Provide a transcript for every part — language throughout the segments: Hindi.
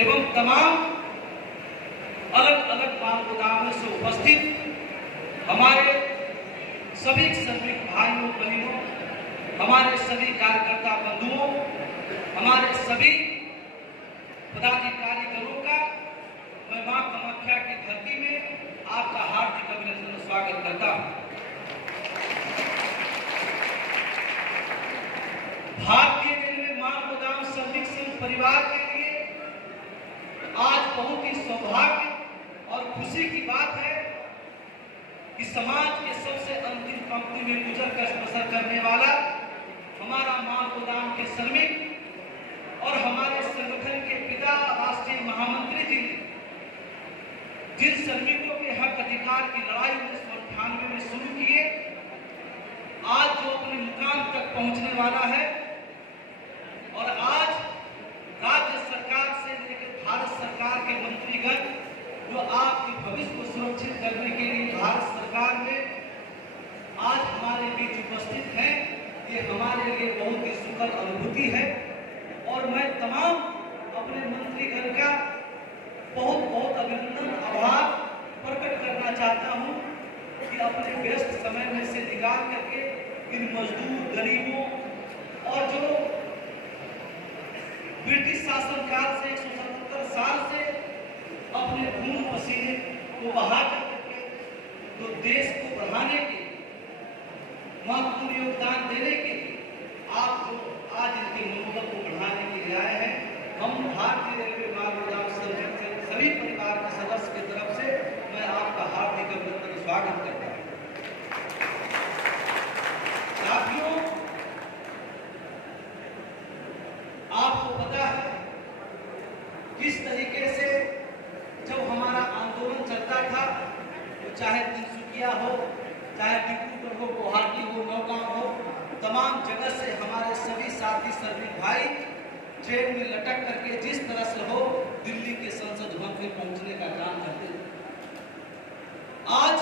एवं तमाम अलग अलग माल गोदामों से उपस्थित हमारे सभी श्रमिक भाइयों बहनों, हमारे सभी कार्यकर्ता बंधुओं, हमारे सभी पदाधिकारी गणों का मैं मां कामाख्या की धरती में आपका हार्दिक अभिनंदन और स्वागत करता हूं। भारतीय रेलवे माल गोदाम श्रमिक संघ परिवार के लिए आज बहुत ही सौभाग्य और खुशी की बात है कि समाज के सबसे अंतिम पंक्ति में गुजर कर बसर करने वाला हमारा माल गोदाम के श्रमिक और हमारे संगठन के पिता राष्ट्रीय महामंत्री जी ने जिन श्रमिकों के हक अधिकार की लड़ाई 1998 में शुरू किए, आज जो अपने मुकाम तक पहुंचने वाला है और आज राज्य सरकार से लेकर भारत सरकार के मंत्रीगण जो आपके भविष्य को सुरक्षित करने के लिए भारत सरकार में आज हमारे बीच उपस्थित हैं, ये हमारे लिए बहुत ही सुखद अनुभूति है। और मैं तमाम अपने मंत्रीगण का बहुत बहुत अभिनंदन आभार प्रकट करना चाहता हूं कि अपने व्यस्त समय में से निकाल करके इन मजदूर गरीबों और जो ब्रिटिश शासनकाल से 177 साल से अपने खून पसीने को बहा करके तो देश को बढ़ाने के महत्वपूर्ण योगदान देने के आप जो आज इनके मनोबल को बढ़ाने के लिए आए हैं, हम भारतीय रेलवे माल गोदाम संघ के सभी परिवार के सदस्य की तरफ से मैं आपका हार्दिक अभिनंदन और स्वागत करता हूं। साथियों, आपको पता है किस तरीके से जब हमारा आंदोलन चलता था, तो चाहे तिनसुकिया हो, चाहे डिब्रूगढ़ हो, गुवाहाटी हो, नौगांव हो, तमाम जगह से हमारे सभी साथी श्रमिक भाई ट्रेन में लटक करके जिस तरह से हो दिल्ली के संसद भवन में पहुंचने का काम करते थे। आज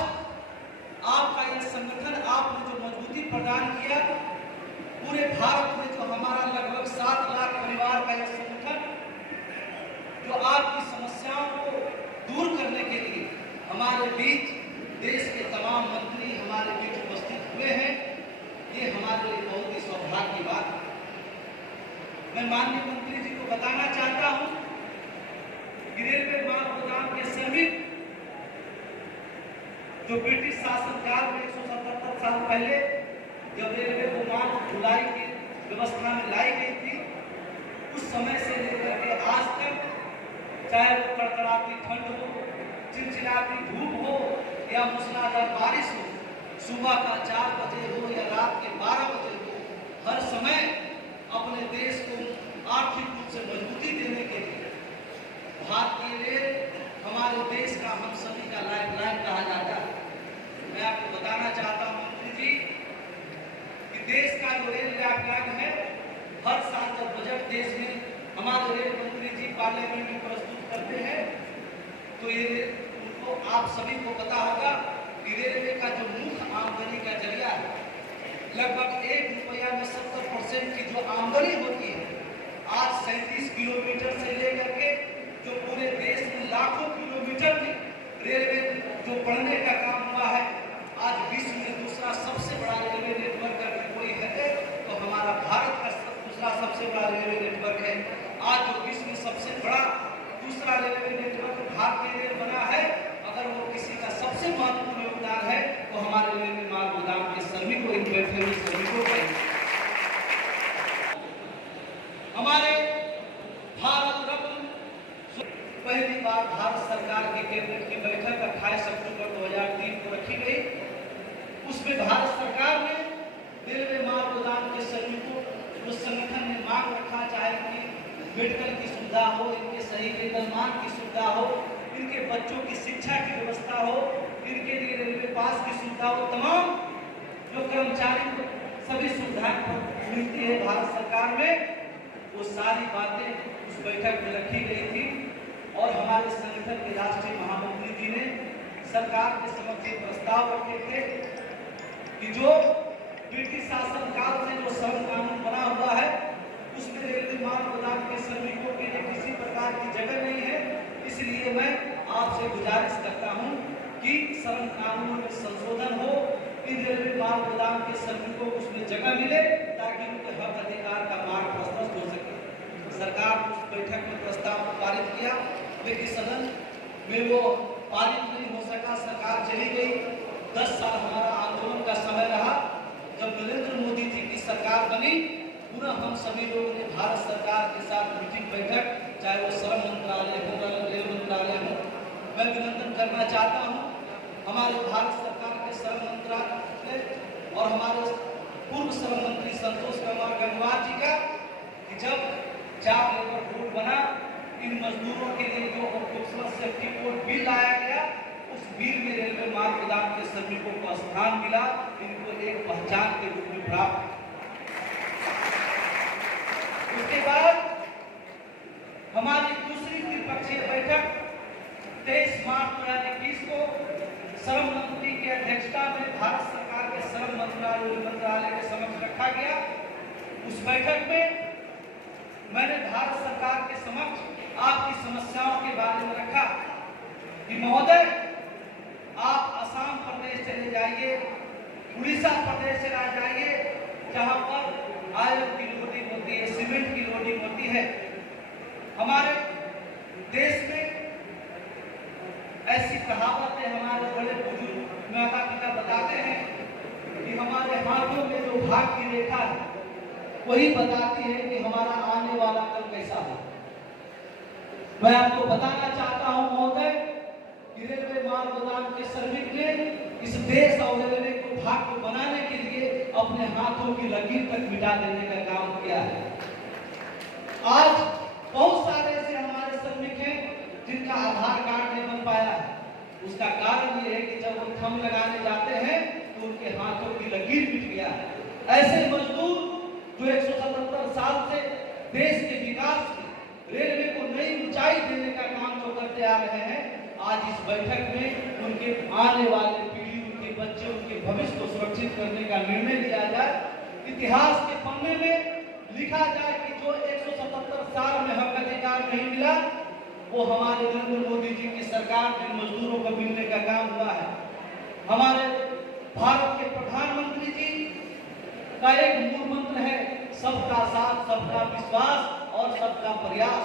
आपका ये संगठन आपने जो मजबूती प्रदान किया, पूरे भारत में जो हमारा लगभग 7 लाख परिवार का यह संगठन जो आपकी समस्याओं को दूर करने के लिए हमारे बीच देश के तमाम मंत्री हमारे बीच उपस्थित हुए हैं, ये हमारे लिए बहुत ही सौभाग्य की बात है। मैं माननीय मंत्री जी को बताना चाहता हूं कि रेलवे माल गोदाम के श्रमिक जो ब्रिटिश शासनकाल में 177 साल पहले जब रेलवे को माल ढुलाई की व्यवस्था में लाई गई थी, उस समय से लेकर के आज तक चाहे वो कड़कड़ाती ठंड हो, चिलचिलाती धूप हो या मूसलाधार बारिश हो, सुबह का 4 बजे हो या रात के 12 बजे हो, हर समय अपने देश को आर्थिक रूप से मजबूती देने के लिए भारतीय रेल हमारे देश का, हम सभी का लाइफलाइन कहा जाता है। मैं आपको बताना चाहता हूं मंत्री जी कि देश का जो रेल लाइफलाइन है, हर साल जब बजट देश में हमारे रेल मंत्री जी पार्लियामेंट में प्रस्तुत करते हैं, तो ये उनको आप सभी को पता होगा कि रेलवे का जो मुख्य आमदनी का जरिया है, लगभग 1 रुपया में 70% की जो आमदनी होती है, आज 37 किलोमीटर से लेकर के जो पूरे देश में लाखों किलोमीटर में रेलवे जो बढ़ने का काम हुआ है, आज विश्व में दूसरा सबसे बड़ा रेलवे नेटवर्क अगर कोई है तो हमारा भारत का दूसरा सबसे बड़ा रेलवे नेटवर्क है। आज जो विश्व में सबसे बड़ा दूसरा रेलवे नेटवर्क भारतीय रेल बना है, अगर वो किसी का सबसे महत्वपूर्ण योगदान है तो हमारे रेलवे माल गोदाम के श्रमिकों, इन बैठे हुए श्रमिकों का हमारे भारत रत्न पहली बार भारत सरकार की कैबिनेट की बैठक 28 अक्टूबर 2003 को रखी गई। उसमें भारत सरकार ने रेलवे माल गोदाम के श्रमिकों जो संगठन ने मांग रखा, चाहे कि मेडिकल की सुविधा हो, इनके सही वेतनमान की सुविधा हो, इनके बच्चों की शिक्षा की व्यवस्था हो, इनके लिए रेलवे पास की सुविधा हो, तमाम जो कर्मचारी को सभी सुविधाएं मिलती है भारत सरकार में, वो सारी बातें उस बैठक में रखी गई थी। और हमारे संगठन के राष्ट्रीय महामंत्री जी ने सरकार के समक्ष प्रस्ताव रखे थे कि जो ब्रिटिश शासन काल से जो श्रम कानून बना हुआ है, उसमें रेलवे माल गोदाम के श्रमिकों के लिए किसी प्रकार की जगह नहीं इसलिए मैं आपसे गुजारिश करता हूं कि श्रम कानूनों में संशोधन हो, इन रेलवे माल गोदाम के श्रमिकों को उसमें जगह मिले ताकि उनके हक अधिकार का मार्ग प्रशस्त हो सके। सरकार ने उस बैठक में प्रस्ताव पारित किया, लेकिन सदन में वो पारित नहीं हो सका, सरकार चली गई। 10 साल हमारा आंदोलन का समय रहा। जब नरेंद्र मोदी जी की सरकार बनी, पुनः हम सभी लोगों ने भारत सरकार के साथ मीटिंग बैठक, चाहे वो श्रम मंत्रालय हो, रेल मंत्रालय हो, मैं अभिनंदन करना चाहता हूँ हमारे भारत सरकार के श्रम मंत्रालय और हमारे पूर्व श्रम मंत्री संतोष कुमार गंगवार जी का, कि जब चार लेबर कोड बना, इन मजदूरों के लिए जो ऑक्यूपेशनल सेफ्टी कोड बिल लाया गया, उस बिल में रेलवे माल गोदाम के श्रमिकों को स्थान मिला, इनको एक पहचान के रूप में प्राप्त। उसके बाद हमारी दूसरी त्रिपक्षीय बैठक 23 मार्च 2021 को श्रम मंत्री की अध्यक्षता में भारत सरकार के श्रम मंत्रालय के समक्ष रखा गया। उस बैठक में मैंने भारत सरकार के समक्ष आपकी समस्याओं के बारे में रखा कि महोदय, आप असम प्रदेश चले जाइए, उड़ीसा प्रदेश चला जाइए, जहां पर आयरन की लोडिंग होती है, सीमेंट की लोडिंग होती है। हमारे देश में ऐसी कहावत है, हमारे बड़े बुजुर्ग माता पिता बताते हैं कि हमारे हाथों में जो भाग की रेखा है वही बताती है कि हमारा आने वाला कल कैसा हो। मैं आपको बताना चाहता हूं महोदय कि रेलवे माल गोदाम के श्रमिक ने इस देश और रेलवे को भाग्य बनाने के लिए अपने हाथों की लकीर तक मिटा देने का काम किया है। आज बहुत सारे ऐसे हमारे श्रमिक हैं जिनका आधार कार्ड नहीं बन पाया है। उसका कारण ये है कि जब वो थंब लगाने जाते हैं तो उनके हाथों की लकीर मिट गया है। ऐसे मजदूर जो 177 साल से देश के विकास में रेलवे को नई ऊंचाई देने का काम जो करते आ रहे हैं, आज इस बैठक में उनके आने वाले पीढ़ी, उनके बच्चे, उनके भविष्य को सुरक्षित करने का निर्णय लिया जाए। इतिहास के पन्ने में लिखा जाए कि जो 177 साल में हक अधिकार नहीं मिला, वो हमारे नरेंद्र मोदी जी की सरकार में मजदूरों को मिलने का काम हुआ है। हमारे भारत के प्रधानमंत्री जी का एक मूल मंत्र है, सबका साथ, सबका विश्वास और सबका प्रयास।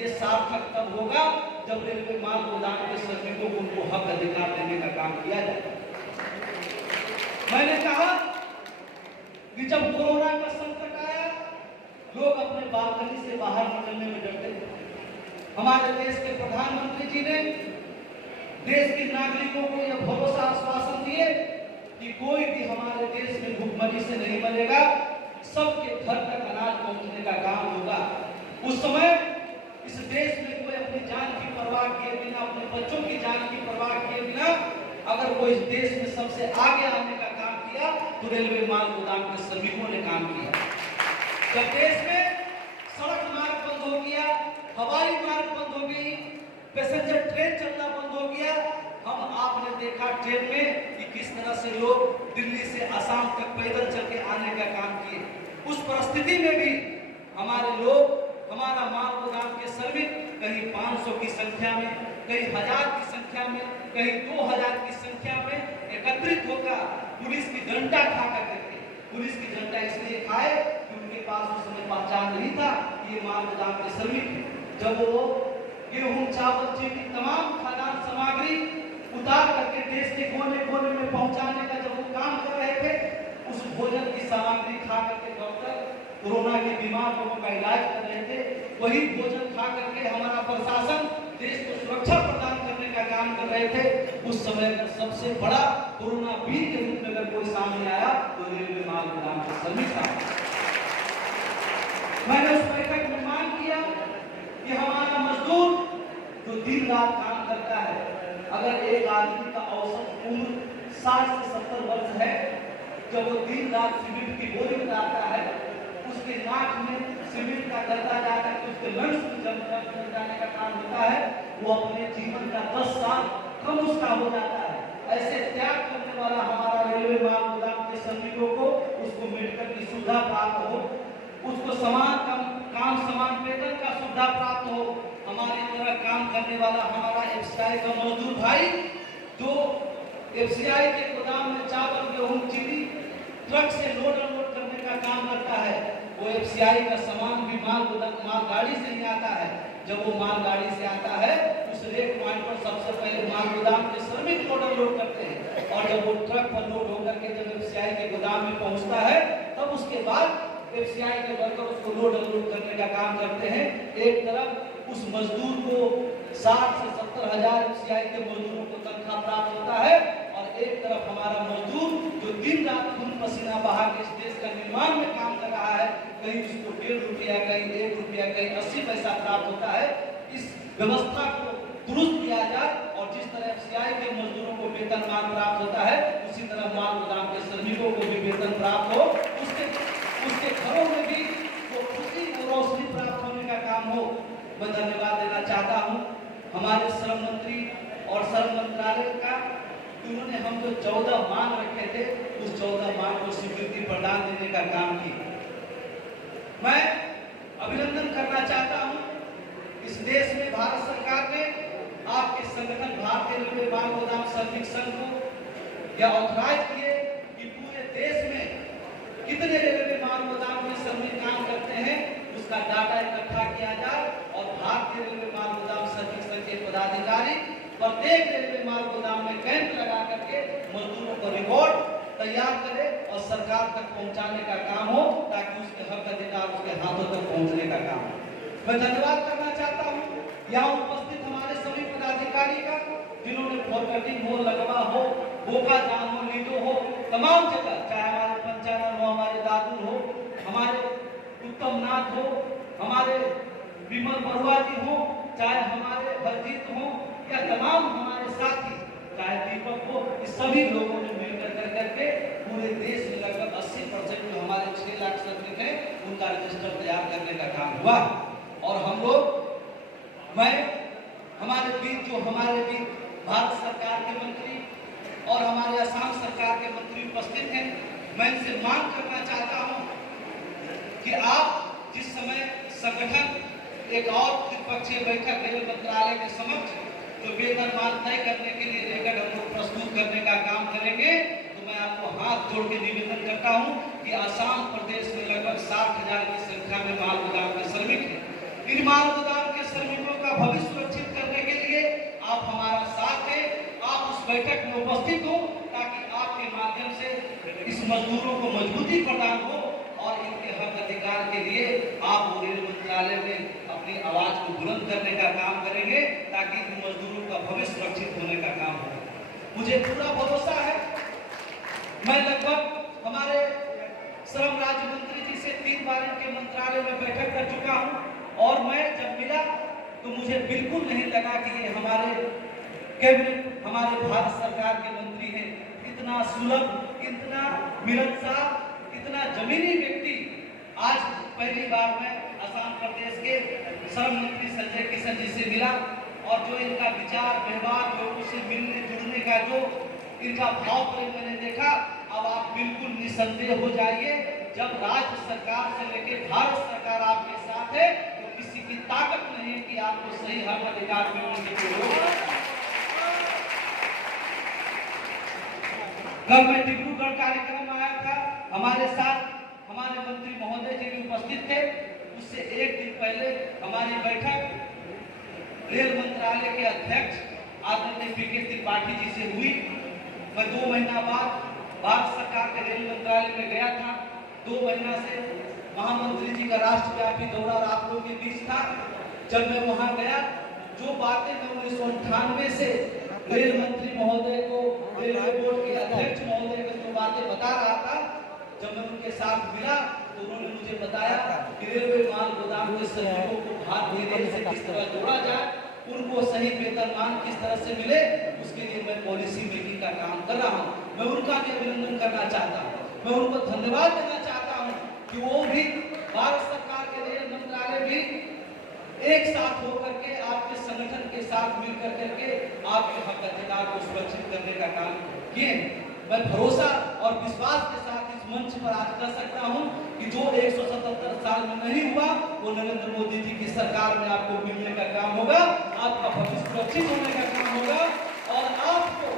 ये सार्थक तब होगा जब रेलवे माल गोदाम के श्रमिकों को उनको हक अधिकार देने का काम किया जाए। मैंने कहा कि जब कोरोना का संकट आया, लोग अपने बालकनी से बाहर निकलने में डरते थे। हमारे देश के प्रधानमंत्री जी ने देश के नागरिकों को यह भरोसा आश्वासन दिए कि कोई भी हमारे देश में भूखमरी से नहीं मरेगा, सबके घर तक अनाज पहुंचने का काम होगा। उस समय इस देश में कोई अपनी जान की परवाह किए बिना, अपने बच्चों की जान की परवाह किए बिना अगर कोई इस देश में सबसे आगे आने का काम किया तो रेलवे माल गोदाम के श्रमिकों ने काम किया। जब देश में सड़क मार्ग बंद हो गया, हवाई मार्ग बंद हो गई, पैसेंजर ट्रेन चलना बंद हो गया, हम आपने देखा ट्रेन में कि किस तरह से लोग दिल्ली से असम तक पैदल चल के आने का काम किए। उस परिस्थिति में भी हमारे लोग, हमारा माल गोदाम के श्रमिक कहीं 500 की संख्या में, कहीं 1000 की संख्या में, कहीं 2000 की संख्या में एकत्रित होकर पुलिस की डंडा खा करके, पुलिस की डंडा इसलिए खाए कि उनके पास उस समय पहचान नहीं था कि ये माल गोदाम के श्रमिक हैं। जब वो गेहूं, चावल, चीनी तमाम खाद्यान्न सामग्री उतार करके देश के कोने कोने में पहुंचाने का जब वो काम कर रहे थे, उस भोजन की सामग्री खा करके डॉक्टर कोरोना के बीमार लोगों का इलाज कर रहे थे। वही भोजन खा करके हमारा प्रशासन देश को सुरक्षा प्रदान करने का काम कर रहे थे। उस समय का सबसे बड़ा कोरोना वीर के रूप में अगर कोई सामने आया तो रेलवे माल गोदाम के श्रमिक था। मैंने उस बैठक में मांग किया कि हमारा मजदूर जो दिन रात काम करता है, अगर एक आदमी का औसत उम्र 60 से 70 वर्ष है, जब वो दिन रात सीमेंट की बोरी बनाता है, उसके नाक में सीमेंट का गलता जाता है, उसके लंग्स में जम जाने का काम होता है, वो अपने जीवन का 10 साल कम उसका हो जाता है। ऐसे त्याग करने वाला हमारा रेलवे माल गोदाम के श्रमिकों को उसको मेडिकल की सुविधा प्राप्त हो, उसको समान काम समान वेतन का सुविधा प्राप्त हो। हमारी तरह काम करने वाला हमारा एफसीआई का मजदूर भाई जो एफसीआई के गोदाम में चावल, गेहूं, चीनी ट्रक से लोड अनलोड करने का काम करता है, वो एफसीआई का सामान भी माल गाड़ी से ही आता है। जब वो माल गाड़ी से आता है उस रेक पॉइंट पर सबसे पहले माल गोदाम के श्रमिक लोड अनलोड करते हैं, और जब वो ट्रक पर लोड होकर के जब एफसीआई के गोदाम में पहुंचता है तब उसके बाद एफसीआई के वर्कर उसको लोड अनलोड करने का काम करते हैं। एक तरफ उस मजदूर को 60 से 70 हजार एफसीआई के मजदूरों को तनख्वाह प्राप्त होता है, और एक तरफ हमारा मजदूर जो दिन रात खून पसीना बहा के इस देश का निर्माण में काम कर रहा है, कहीं उसको 1.5 रुपया, कहीं 1 रुपया, कहीं 80 पैसा प्राप्त होता है। इस व्यवस्था को दुरुस्त किया जाए, और जिस तरह एफसीआई के मजदूरों को वेतनमान प्राप्त होता है उसी तरह माल गोदाम के श्रमिकों को भी वेतन प्राप्त हो, उसके घरों में भी वो खुशी और रोशनी प्राप्त होने का काम हो। मैं धन्यवाद देना चाहता हूँ हमारे श्रम मंत्री और श्रम मंत्रालय का, उन्होंने हम जो 14 मांग रखे थे उस 14 मांग को स्वीकृति प्रदान देने का काम किया। मैं अभिनंदन करना चाहता हूँ इस देश में भारत सरकार ने आपके संगठन भारतीय रेलवे माल गोदाम श्रमिक संघ को यह ऑथराइज किए कि पूरे देश में कितने रेलवे माल गोदाम में श्रमिक काम करते हैं उसका डाटा इकट्ठा किया जाए, और भारतीय रेलवे माल गोदाम श्रमिक संघ के पदाधिकारी प्रत्येक रेलवे माल गोदाम में कैंप लगा करके मजदूरों को रिकॉर्ड तैयार करे और सरकार तक पहुंचाने का काम हो, ताकि उसके हक अधिकार उसके हाथों तक पहुंचने का काम हो। मैं धन्यवाद करना चाहता हूँ यहाँ उपस्थित हमारे सभी पदाधिकारी का, जिन्होंने फॉरकटिंग हो, लगवा हो, बोका जाम हो, लीडो हो, तमाम जगह, चाहे हमारे पंचानन हो, हमारे दादू हो, हमारे उत्तम नाथ हो, हमारे विमल बरुआ जी हो, चाहे हमारे बलजीत हो, या तमाम हमारे साथी, चाहे दीपक हो, इस सभी लोगों ने मिलकर करके पूरे देश में लगभग 80% जो हमारे 6 लाख श्रमिक हैं उनका रजिस्टर तैयार करने का काम हुआ। और हम लोग, मैं, हमारे बीच जो हमारे बीच भारत सरकार के मंत्री और हमारे असम सरकार के मंत्री उपस्थित हैं, मैं इनसे मांग करना चाहता हूं कि आप जिस समय संगठन एक और त्रिपक्षीय बैठक रेल मंत्रालय के समक्ष जो वेतनमान तय करने के लिए लेकर हम लोग प्रस्तुत करने का काम करेंगे, तो मैं आपको हाथ जोड़ के निवेदन करता हूं कि असम प्रदेश में लगभग 60,000 की संख्या में माल गोदाम के श्रमिक हैं। इन माल गोदाम के श्रमिकों का भविष्य सुरक्षित करने के लिए आप हमारा साथ दें, आप उस बैठक में उपस्थित हो, ताकि आपके माध्यम से इस मजदूरों को मजबूती प्रदान हो, और इनके हक अधिकार के लिए आप रेल मंत्रालय में अपनी आवाज को बुलंद करने का काम करेंगे, ताकि इन मजदूरों का भविष्य सुरक्षित होने का काम हो। मुझे पूरा भरोसा है, मैं लगभग हमारे श्रम राज्य मंत्री जी से 3 बार इनके मंत्रालय में बैठक कर चुका हूँ, और मैं जब मिला तो मुझे बिल्कुल नहीं लगा कि ये हमारे कैबिनेट, हमारे भारत सरकार के मंत्री हैं। इतना सुलभ, इतना मिलनसार, इतना जमीनी व्यक्ति आज पहली बार मैं असम प्रदेश के श्रम मंत्री संजय किशन जी से मिला, और जो इनका विचार, व्यवहार, लोगों से मिलने जुड़ने का जो इनका भाव प्रेम मैंने देखा, अब आप बिल्कुल निसंदेह हो जाइए, जब राज्य सरकार से लेकर भारत सरकार आपके साथ है तो किसी की ताकत नहीं है कि आपको सही हक अधिकार मिलने की जरूरत। कल मैं डिब्रूगढ़ कार्यक्रम में आया था, हमारे साथ हमारे मंत्री महोदय जी भी उपस्थित थे। उससे एक दिन पहले हमारी बैठक रेल मंत्रालय के अध्यक्ष आदरणीय पीके त्रिपाठी जी से हुई। मैं 2 महीना बाद भारत सरकार के रेल मंत्रालय में गया था। 2 महीना से महामंत्री जी का राष्ट्रव्यापी दौरा आप लोगों के बीच था। जब मैं वहां गया, जो बातें मैं 1998 से रेल मंत्री महोदय को, रेलवे बोर्ड के अध्यक्ष महोदय को जो बातें बता रहा था, जब मैं उनके साथ मिला तो उन्होंने मुझे बताया कि रेलवे माल गोदाम के श्रमिकों को भारतीय रेल से किस तरह जोड़ा जाए, उनको सही वेतनमान किस तरह से मिले, उसके लिए मैं पॉलिसी मेकिंग का काम कर रहा हूँ। मैं उनका भी अभिनंदन करना चाहता हूँ, मैं उनको धन्यवाद देना चाहता हूँ कि वो भी, भारत सरकार के रेल मंत्रालय भी एक साथ होकर के आपके संगठन के साथ मिलकर करके आपके हक अधिकार को सुरक्षित करने का काम किए। मैं भरोसा और विश्वास के साथ इस मंच पर आज कह सकता हूं कि जो 177 साल में नहीं हुआ वो नरेंद्र मोदी जी की सरकार में आपको मिलने का काम होगा, आपका भविष्य सुरक्षित होने का काम होगा और आपको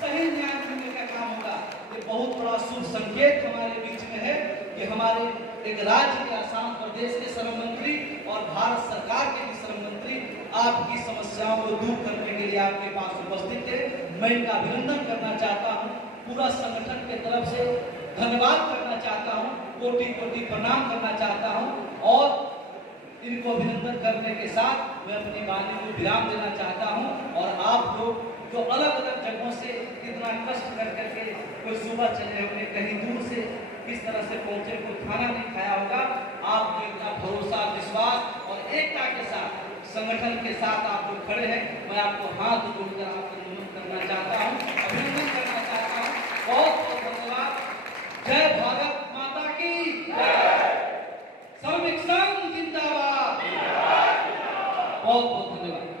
सही न्याय मिलने का काम होगा। ये बहुत बड़ा शुभ संकेत हमारे बीच में है कि हमारे एक राज्य के आसाम प्रदेश के श्रम मंत्री और भारत सरकार के भी श्रम मंत्री आपकी समस्याओं को दूर करने के लिए आपके पास उपस्थित थे। मैं इनका अभिनंदन करना चाहता हूं, पूरा संगठन की तरफ से धन्यवाद करना चाहता हूं, कोटि कोटि प्रणाम करना चाहता हूं और इनको अभिनंदन करने के साथ मैं अपनी वाणी को विराम देना चाहता हूं। और आप लोग जो अलग अलग जगहों से इतना कष्ट कर करके कोई सुबह चले होंगे, कहीं दूर से किस तरह से पहुंचे, कोई खाना नहीं खाया होगा, आप जो इतना भरोसा, विश्वास और एकता के साथ संगठन के साथ आप जो खड़े हैं, मैं आपको हाथ जोड़कर आपको नमन करना चाहता हूं, अभिनंदन करना चाहता हूं। बहुत बहुत धन्यवाद। जय भारत माता की जय। श्रमिक संघ जिंदाबाद। बहुत बहुत धन्यवाद।